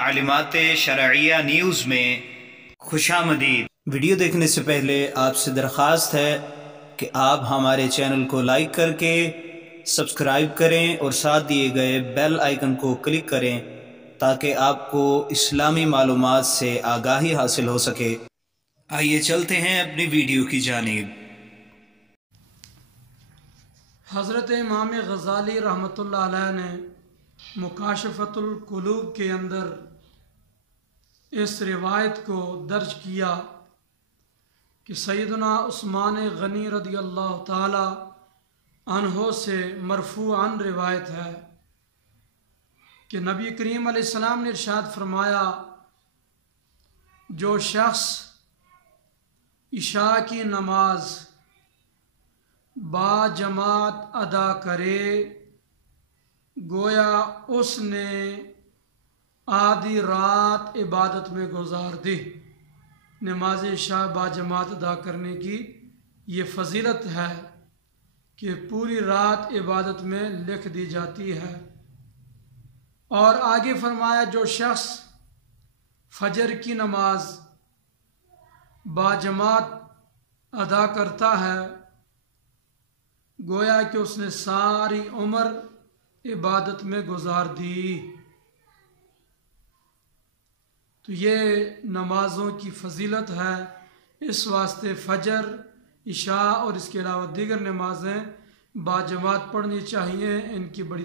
تعلیمات شرعیہ نیوز میں خوش آمدید۔ ویڈیو دیکھنے سے پہلے آپ سے درخواست ہے کہ آپ ہمارے چینل کو لائک کر کے سبسکرائب کریں اور ساتھ دیے گئے بیل آئیکن کو کلک کریں تاکہ آپ کو اسلامی معلومات سے آگاہی حاصل ہو سکے۔ آئیے چلتے ہیں اپنی ویڈیو کی جانب۔ حضرت امام غزالی رحمۃ اللہ علیہ نے مکاشفۃ القلوب کے اندر اس روایت کو درج کیا کہ سیدنا عثمان غنی رضی اللہ تعالی عنہ سے مرفوعاً روایت ہے کہ نبی کریم علیہ السلام نے ارشاد فرمایا، جو شخص عشاء کی نماز با جماعت ادا کرے گویا اس نے آدھی رات عبادت میں گزار دی۔ نماز عشاء با جماعت ادا کرنے کی یہ فضیلت ہے کہ پوری رات عبادت میں لکھ دی جاتی ہے۔ اور آگے فرمایا، جو شخص فجر کی نماز با جماعت ادا کرتا ہے گویا کہ اس نے ساری عمر عبادت میں گزار دی۔ تو یہ نمازوں کی فضیلت ہے، اس واسطے فجر، عشاء اور اس کے علاوہ دیگر نمازیں با جماعت پڑھنی چاہیے، ان کی بڑی